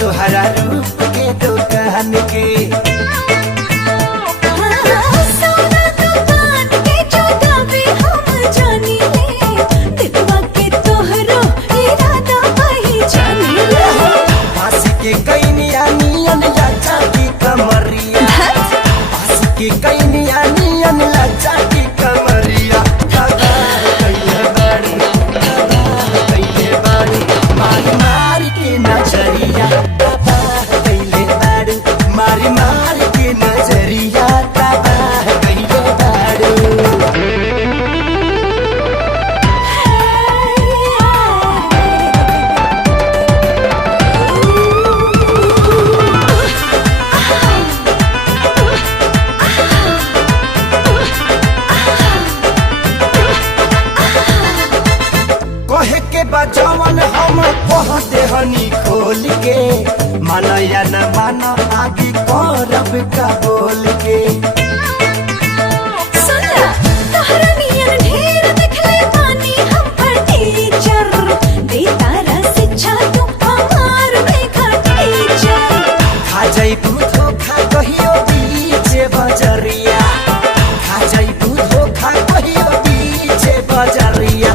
तोहरा रूप के दुकान के। जवन हम कह देहनी खोल के, माना या न माना आगे करब का बोल के। खा जाइबू धोखा कहियो बीच बजरिया, खा जाइबू धोखा कहियो बीच बजरिया।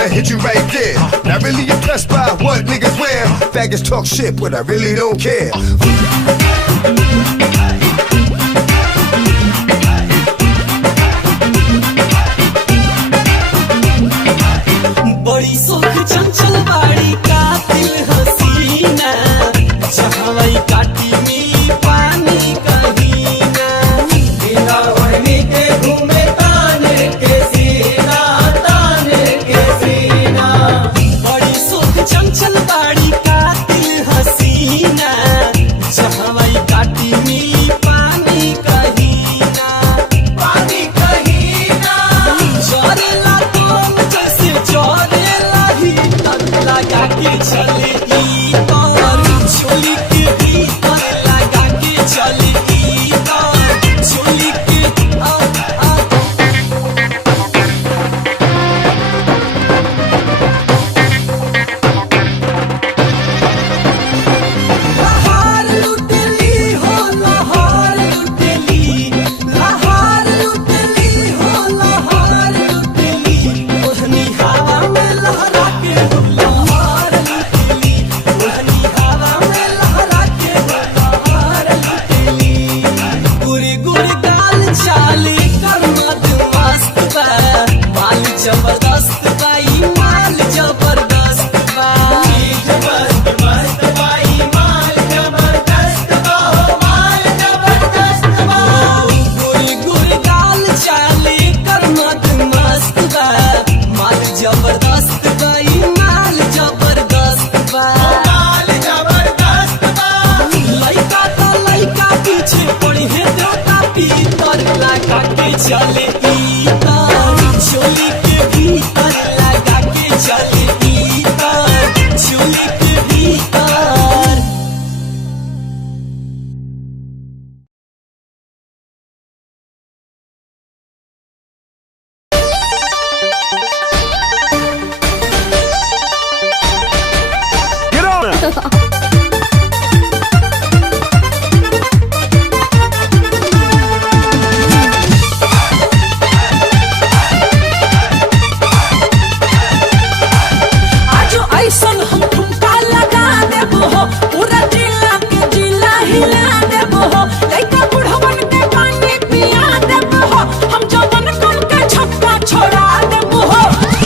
I hit you right there. Not really impressed by what niggas wear. Faggots talk shit, but I really don't care. बड़ी सोख चंचल बाड़ी कातिल हसीना, जहां काटी में पानी कहीना। बिना ओढ़नी के घूमे ताने के सीना, ताने के सीना। बड़ी सोख चंचल बाड़ी कातिल हसीना, जहां काटी में पानी कहीना, पानी कहीना। चलेला तुम जैसे चलेला ही लगा के चले छोली के भीतर लगा के चले छोली के लहार लुटली हो, लहार लुटली, लहार लुटली हो, लहार लुटली। ओढ़नी हवा में लहरा के हो, लहार लुटली, ओढ़नी हवा में लहरा के हो, लहार लुटली। गुरी गुरी गाल चाली कर मद मस्त बा, माल जबरदस्त बा, ई माल जबरदस्त बा। जबरदस्त बा, ई माल जबरदस्त बा, हो माल जबरदस्त बा। गुरी गुरी गाल चाली कर मद मस्त बा, माल जबरदस्त बा, ई माल जबरदस्त बा, माल जबरदस्त बा। लइका तो लइका पीछे पड़ी है देवता पीतर लगा के चले छोली के भीतर आज ऐसन हम ठुमका लगा देबो हो, पूरा जिला के जिला हिला देबो हो, लइका बुढ़वन के पानी पिया देबो हो, हम जवन कन के छक्का छोड़ा देबो हो,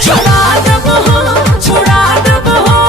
छोड़ा देबो हो, छोड़ा देबो हो।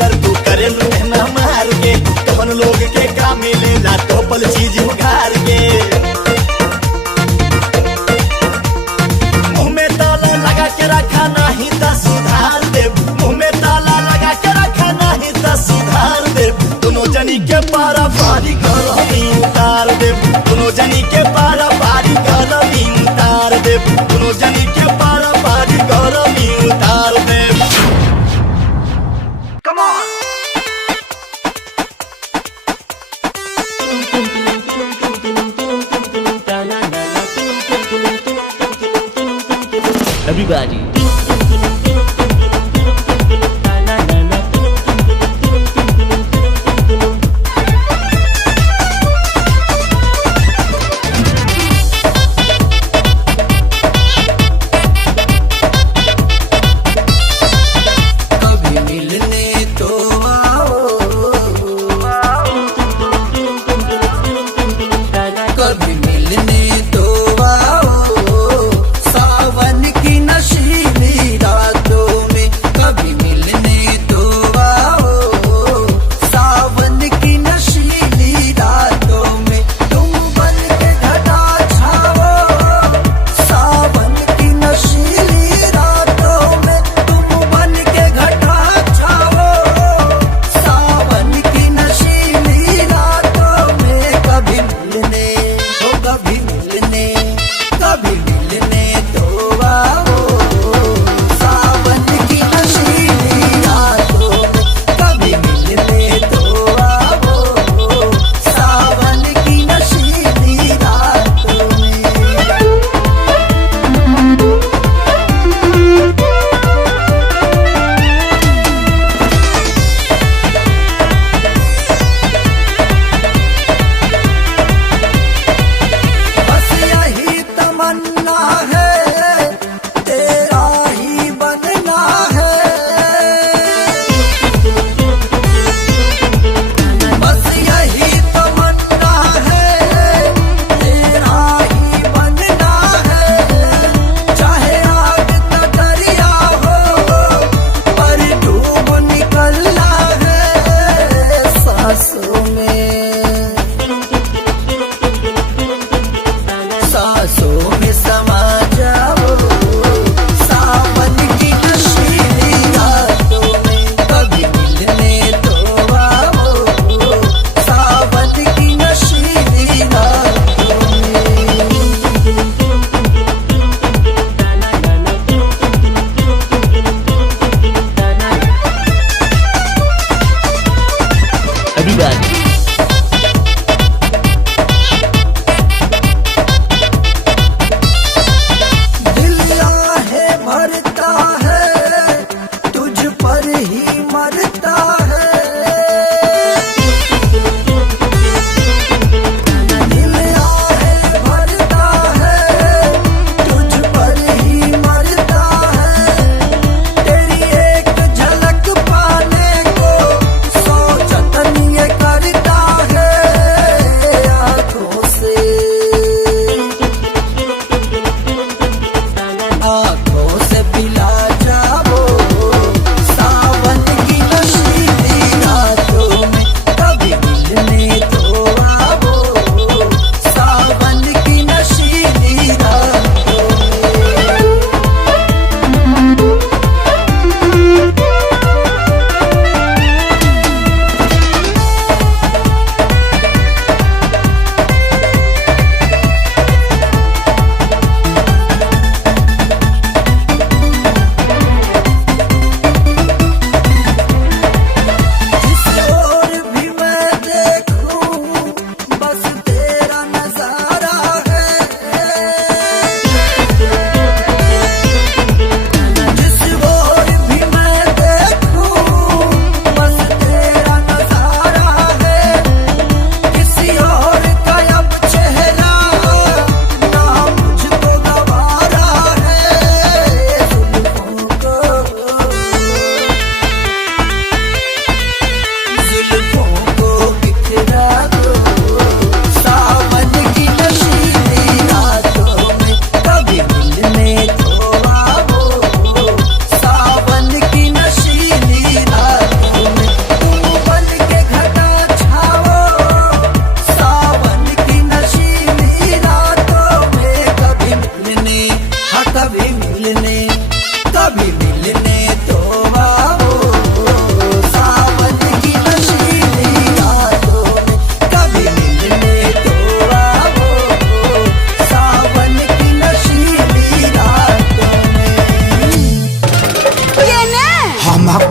दर तू करे मेहना मार के तोहन लोग के का मिलेला तो पल चीज उघार के मुंह में ताला लगा के रखा नहीं तो सुधार दे मुंह में ताला लगा के रखा नहीं तो सुधार दे दोनों जनी के पारा पारी गलती उतार दे दोनों जनी के पारा पारी गलती उतार दे दोनों जनी के पारा पारी गलती उतार दे Come on! Everybody.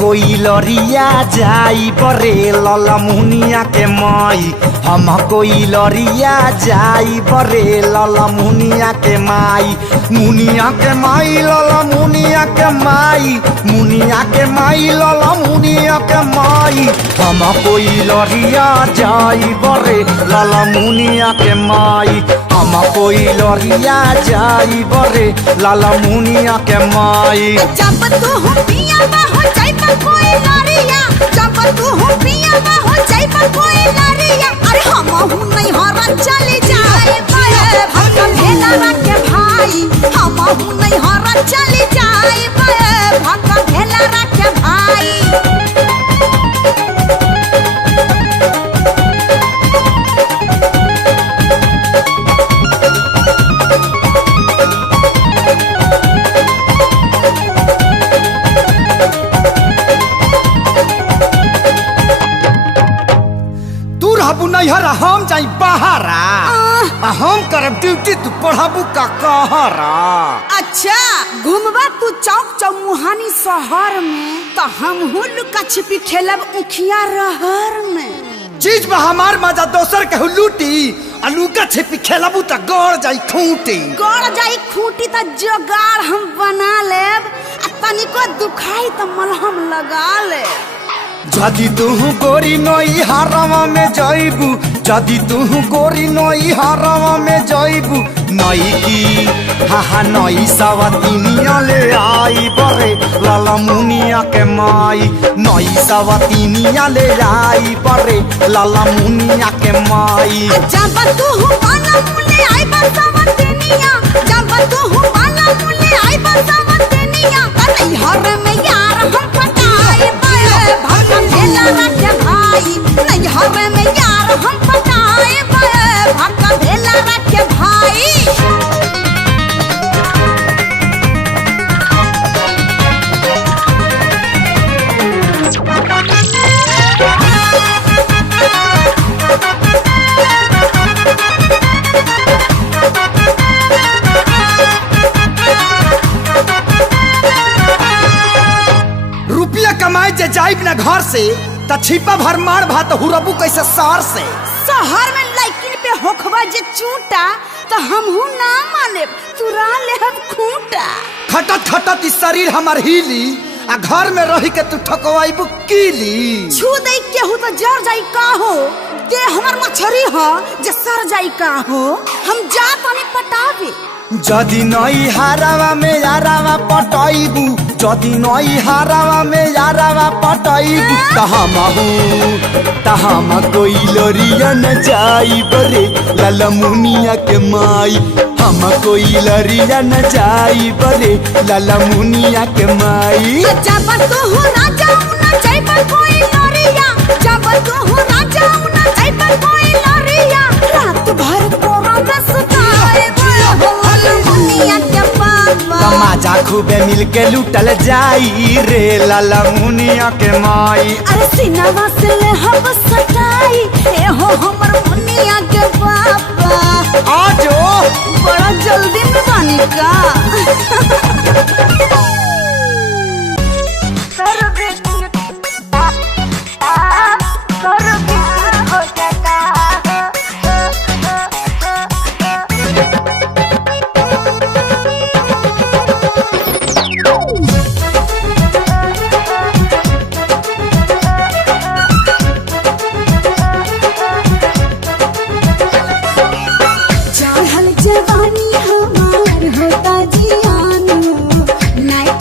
कोई लरिया जाई बरे लाला मुनिया के माई हम कोई लरिया जाई बरे लाला मुनिया के माई मुनिया के माई लाला मुनिया के माई मुनिया के माई लाला मुनिया के माई हम कोई लरिया जाई बरे लाला मुनिया के माई हम कोई लरिया जाई बरे लाला मुनिया के माई जब तू हो पिया में हो जाई पर कोई लरिया जब तू हो पिया में हो जाई पर कोई लरिया अरे हम हूं नहीं हरा चले जाए भक्का भेला रखे भाई हम हूं नहीं हरा चले जाए भक्का भेला रखे भाई रहबू नैहरा हम जाई बहारा हम करब ड्यूटी तू पढ़ाबू का कहरा। अच्छा घूमबा तू चौक चौमुहानी शहर में तो हम हूँ लुका छिपी खेलब उखिया रहर में चीज बा हमार मजा दोसर के लूटी आ लुका छिपी खेलबू त गड़ जाई खूंटी गड़ जाई खूंटी त जोगाड़ हम बना लेब आ तनिको दुखाई त मलहम लगा लेब जदि तू गोरी नई हरावा में जाइबू जदि तू गोरी नई हरावा में जाइबू नई की हा नई सवतीनिया ले आई बरे लाला मुनिया के माई नई सवतीनिया ले आई बरे लाला मुनिया के माई जब तू बाला मुले आई बसवतीनिया जब तू बाला मुले आई बसवतीनिया नहीं हर में यार हम पटाए भक्का भेला रखे भाई नहीं हर में यार हम पटाए भक्का भेला रखे भाई रुपया कमाए जे जाइब ना घर से त छिपा भर मार भात हुरबू कैसे शहर से शहर में लड़किन पे होखबा जे चूटा तो हमहू ना माने तुरा लेहब खूंटा खटत खटत ई शरीर हमार हिली आ घर में रही के तू ठकवाइबू कीली छू दे केहू तो जर जाई का हो दे हमर मछरी हो जे सर जाई का हो हम जा तनी पटावे जदि नई हारावा में यारावा पटाइबू जदि नई हारावा में यारावा पटाइबू त हम कोई लरिया न जाई बरे लाला मुनिया के माई हम कोई लरिया न जाई बरे लाला मुनिया के माई जब तू ना जाऊ ना जाई पर कोई लरिया जब तू ना जाऊ ना जाई पर कोई लरिया रात भर कोरा में सुताए मुनिया के बाबा तमाजा खूबे मिलके लूटल जाई रे लाला मुनिया के माई अरे सिनवा से ले हम सटाई ए हो हमर मुनिया के बाबा आजो बड़ा जल्दी में बानी का चढ़ल जवानी हमार होता जियान नाइट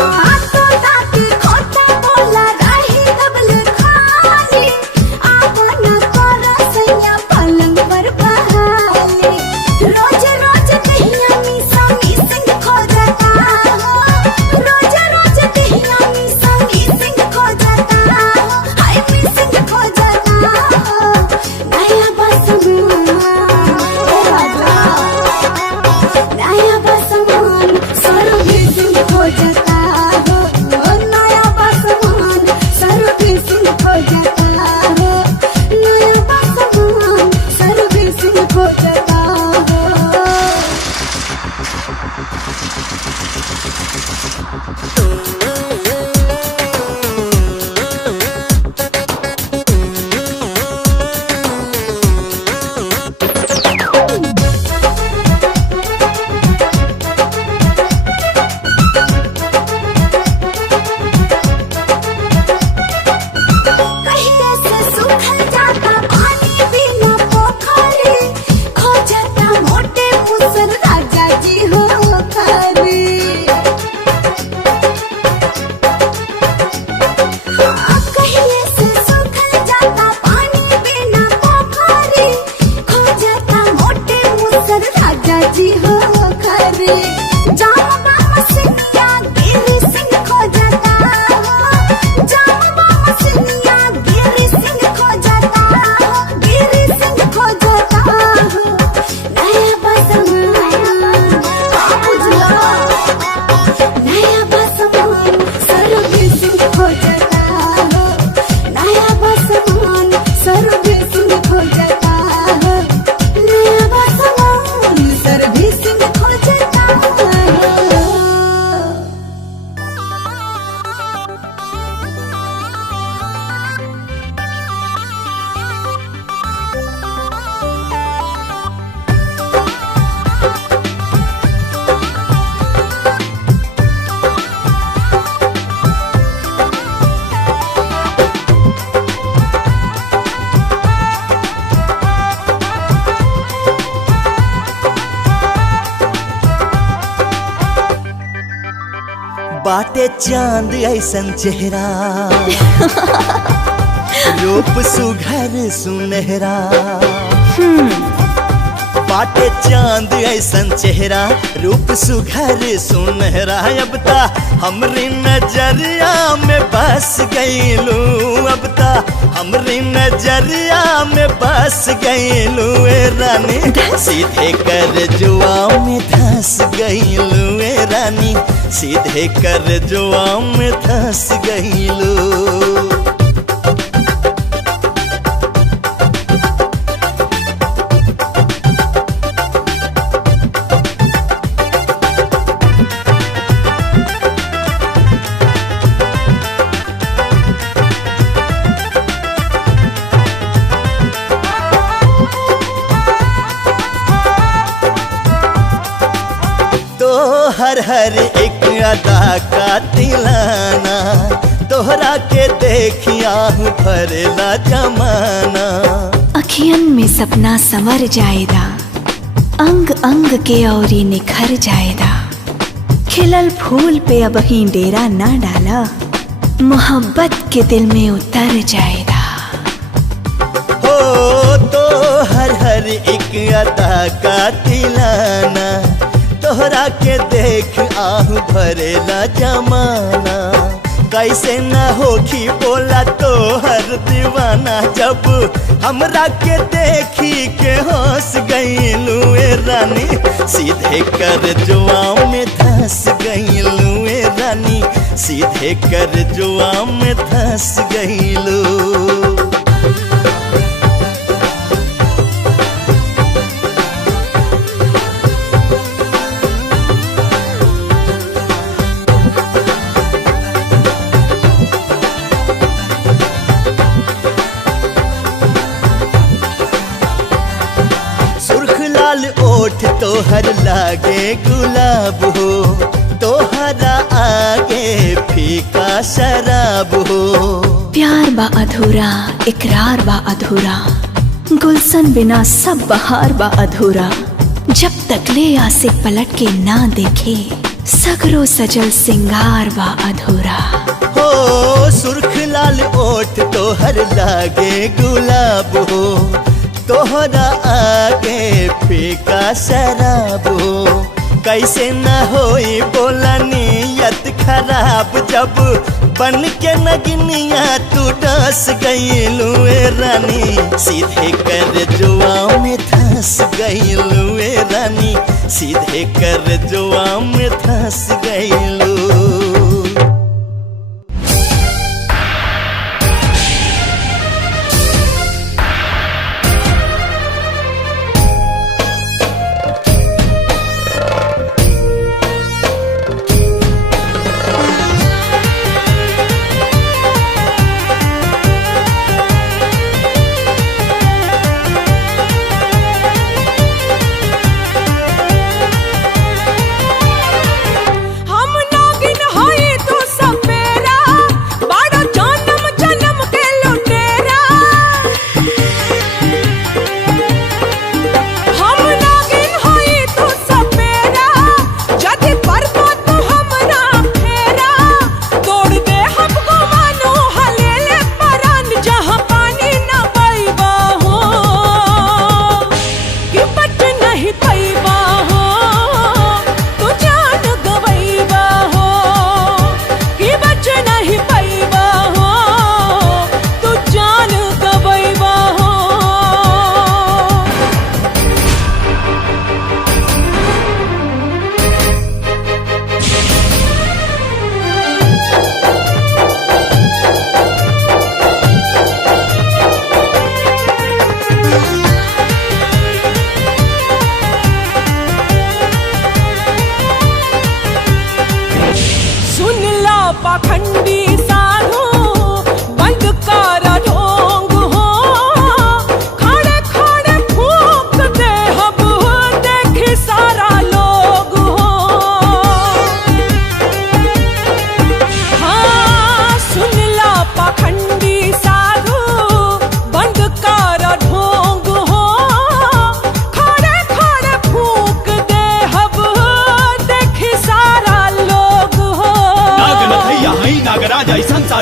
तो ताकि खोटा बोला रही तबल खाली आवन कर सैया पलंग पर बहाली रोज रोज कहिया मीसा मिसिंग खो जाता रोज रोज कहिया मीसा मिसिंग खो जाता हाय मिसिंग खो जाता नया बसमान नया बसमान सर्विसिंग हो जाता हो नया बसमान सर्विसिंग हो जाता हो नया बसमान सर्विसिंग हो जाता हो कहिए से सूखल जाता पानी बिना पोखरी खो जाता मोटे मुसर राजा जी हो खरी कहिए से सूखल जाता पानी बिना पोखरी खो जाता मोटे मुसर राजा जी हो खरी जामा मसनिया गिरी सिंह खो जाता जामा मसनिया गिरी सिंह खो जाता गिरी सिंह खो जाता नया बसमान बुझलो नया बसमान सर्विसिंग हो जाता नया बसमान सर्विसिंग हो जाता नया बसमान सर्विसिंग हो जाता बाटे चांद ऐसन चेहरा रूप सुघर सुनहरा बाटे चांद ऐसन चेहरा रूप सुघर सुनहरा अब ता हमरी नजरिया में बस गईलू अब ता हमरी नजरिया में बस गईलू ए रानी सीधे कर जुआ में धस गईलू ए रानी सीधे कर जुआ में धस गईलू हर एक अदा का तिलाना तोहरा के देखिया हूँ भरेला जमाना अखियन में सपना संवर जाएदा अंग अंग के औरी निखर जाएदा खिलल फूल पे अब ही डेरा ना डाला मोहब्बत के दिल में उतर जाएदा हो तो हर एक अदा का तिलाना तोहरा के देख आहू भरेला जमाना कैसे न होखी बोला तो हर दीवाना जब हमरा के देखी के हंस गईलू ए रानी सीधे कर जुआ में धस गईलू ए रानी सीधे कर जुआ में धस गईलू ओठ तोहर लागे गुलाब हो तोहरा आगे फीका शराब हो प्यार बा अधूरा इकरार बा अधूरा गुलशन बिना सब बहार बा अधूरा जब तक ले आसिक पलट के ना देखे सगरो सजल सिंगार बा अधूरा। हो सुर्ख लाल ओठ तोहर लागे गुलाब हो, तोहरा आगे फीका शराब हो। कैसे न होई बोला नियत खराब, जब बन के नगनिया तू डस गईलू रानी। सीधे कर जुआ में धंस गईलू रानी, सीधे कर जुआ में धंस गईलू।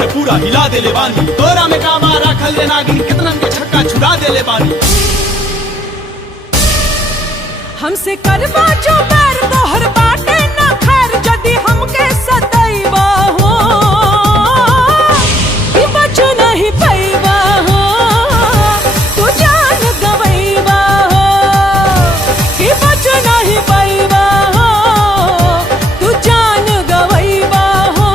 पूरा हिला देले बानी, तोरा में कामा राखल रे नागिन, कितनन के छक्का छुड़ा देले बानी। हमसे करवा जो बैर तोहर बाटे न खैर, जदी हमके सदैवा हो कि बच नहीं पैवा हो। तू जान गवैवा हो कि बच नहीं पैवा हो, तू जान गवैवा हो।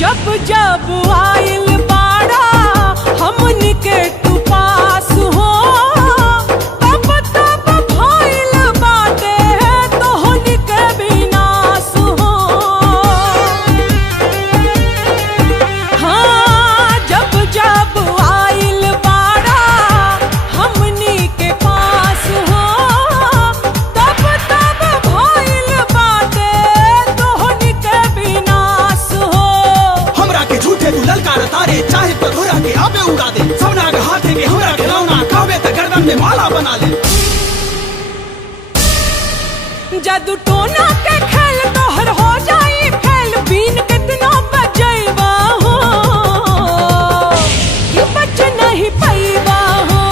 जब जब आइल बाड़ा हमन के तू पास हो, तब तब भइल बाटे तोहन के विनाश हो। हाँ जब जब आइल बाड़ा हमन के पास हो, तब तब भइल बाटे तोहन के विनाश हो। हमरा के झूठे तू ललकार तारे, चाहे तो घोड़ा के आबे उड़ा दे। सवना के हाथे के हमरा खिलौना, कहबे त गर्दन में माला बना ले। जादू टोना के खेल तोहर हो जाई फेल, बीन कितनो बजैबा हो कि बच नहीं पैबा हो।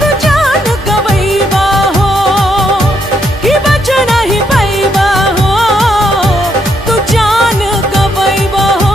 तू जान गवैबा हो कि बच नहीं पैबा हो, तू जान गवैबा हो।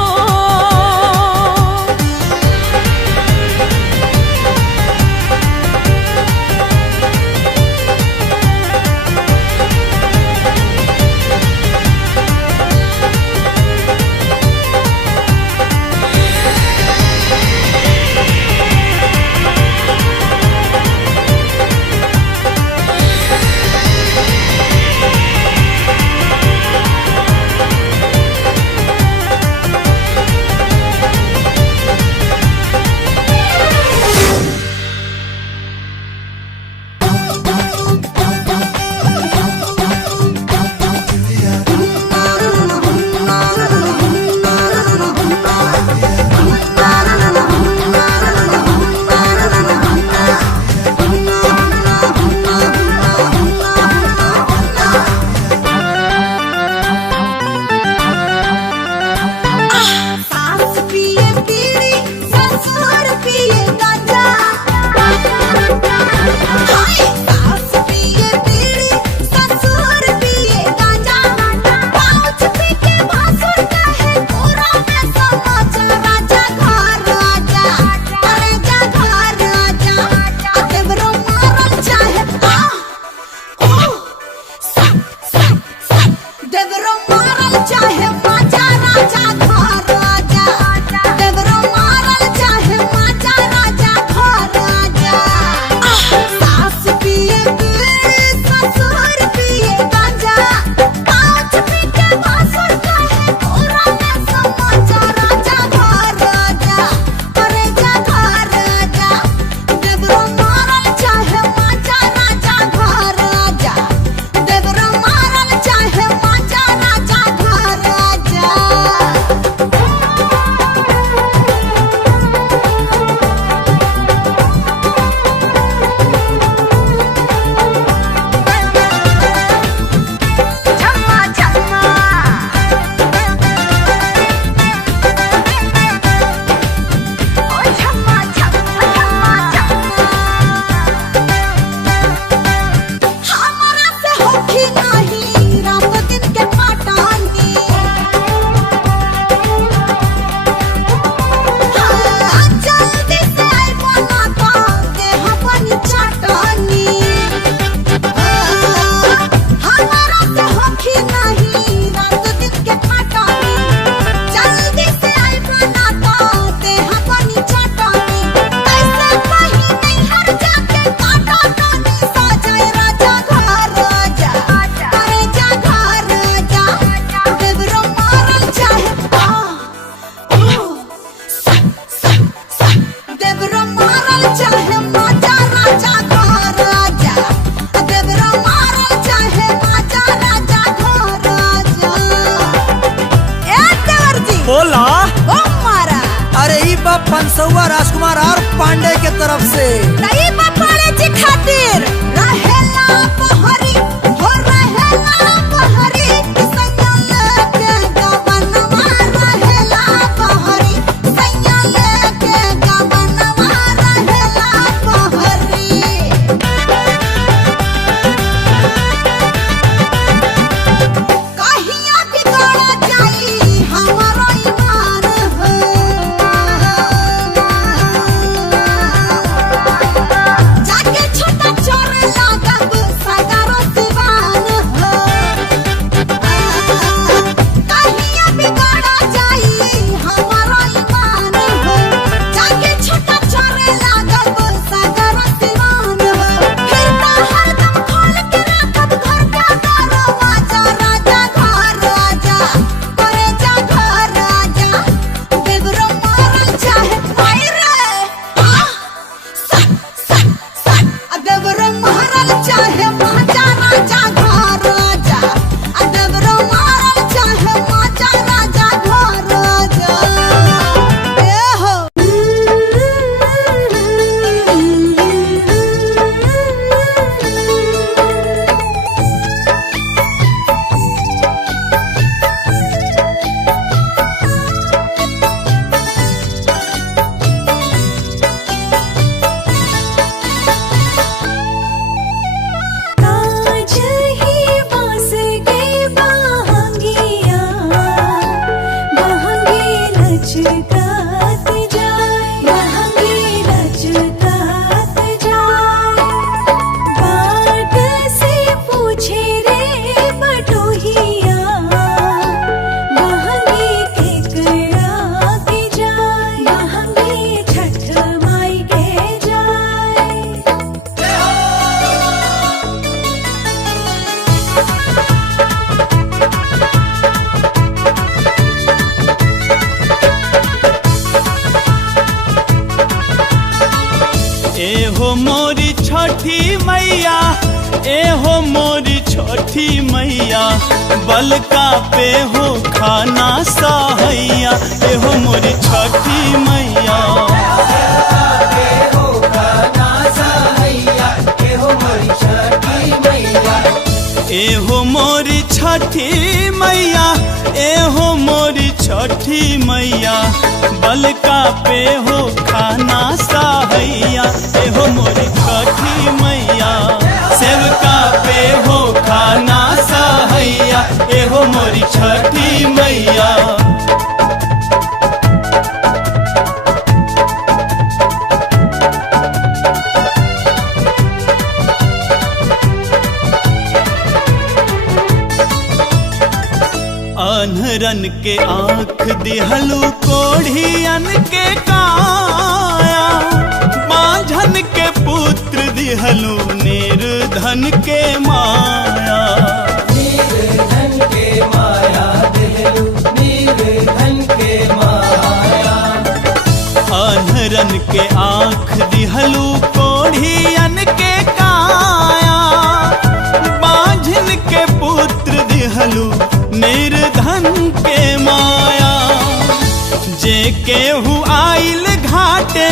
कुमार और पांडे के तरफ से। नहीं बपाड़े जी खातिर रहेला बहरी हो रहेला बहरी सैया लेके गबनवा रहेला बहरी सैया लेके गबनवा रहेला बहरी। कहिया बिगड़ जाई हमारो ईमान हो जाके छोटा चोर लागब सगारो दीवान हो। कहिया बिगड़ जाई हमारो ईमान हो जाके छोटा चोर लागब सगारो दीवान हो। फिर तो हरदम खोल के रखब घर का दरवाजा राजा घर आजा करे जा घर आजा देवरो मारल चाहे भाई रे देवरो मारल चाहे माजा राजा घर आजा देवरो मारल चाहे माजा राजा घर आजा। ए हो काज ही बांस के बहंगिया बहंगी लचकात जाए बहंगी लचकात जाए। बाट से पूछे रे बटोहिया बहंगी केकरा के जाए बहंगी छठ माई के जाए। एहो मोरी छठी मैया एहो मोरी छठी मैया बलका पे हो खाना सहैया एहो मोरी छठी मैया। एहो मोरी छठी मैया एहो मोरी छठी मैया बलका पे हो खाना सहैया एहो मोरी छठी मैया। सेवका पे हो खाना सहैया एहो मोरी छठी मैया। अनहरन के आँख दिहलू कोढ़ियन के काया माझन के पुत्र दिहलू निर्धन के माया। अनहरन के आँख दिहलू कोढ़ियन के काया माझन के पुत्र दिहलू निर्धन के माया। जे केहू आइल घाटे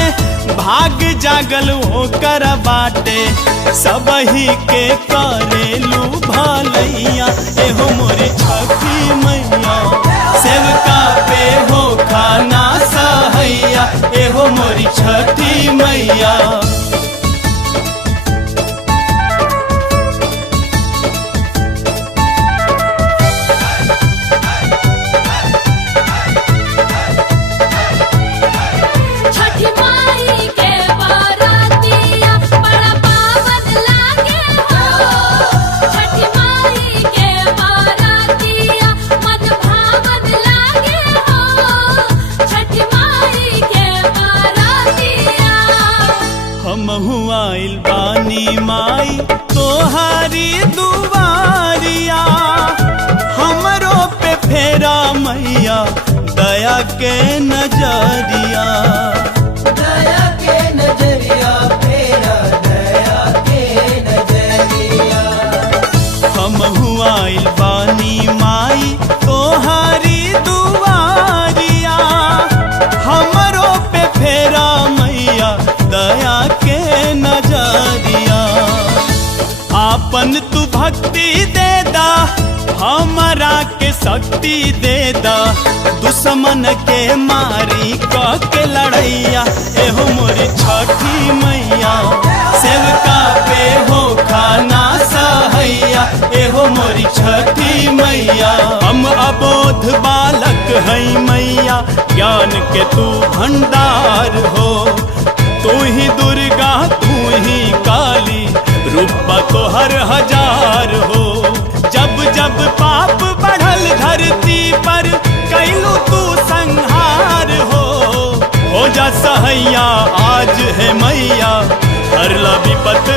भाग जागल ओकर बाटे सबही के करेलू भलैया एहो मोरी छठी मैया। सेवका पे हो खाना सहैया एहो मोरी छठी मैया। छठी माई के बारातिया बड़ा पावन लागे हो। छठी माई के बारातिया मन भावन लागे हो। छठी माई के बारातिया हमहु आइल बानी माई तोहारी दुआरिया हमरो पे फेरा मैया दया के नजरिया। हमहु आइल बानी माई तोहारी दुआरिया हमरो पे फेरा मैया भक्ति दे दा हमारा के शक्ति दे दा दुश्मन के मारी क के लड़ैया एहो मोरी छठी मैया सेवका पे हो खाना सहैया एहो मोरी छठी मैया हम अबोध बालक हैं मैया ज्ञान के तू भंडार हो तू ही दुर्गा तू ही काली रूपा तो हर हजार हो जब जब पाप बढ़ल धरती पर कैलू तू संहार हो जा सहैया आज है मैया हरला विपत